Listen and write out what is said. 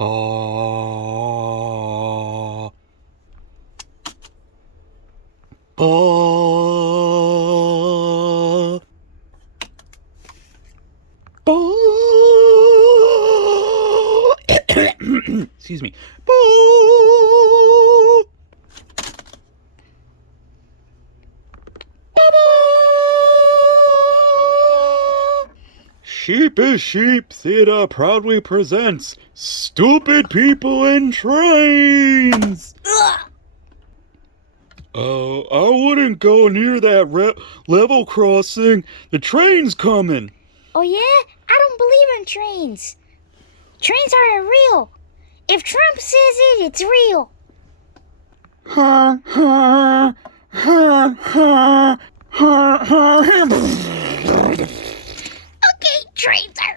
Ba. Ba. Ba. Excuse me. Ba. Sheepish Sheep Theatre proudly presents Stupid People in Trains! I wouldn't go near that level crossing. The train's coming. Oh yeah? I don't believe in trains. Trains aren't real. If Trump says it, it's real. Ha ha ha ha ha ha. Okay, trains are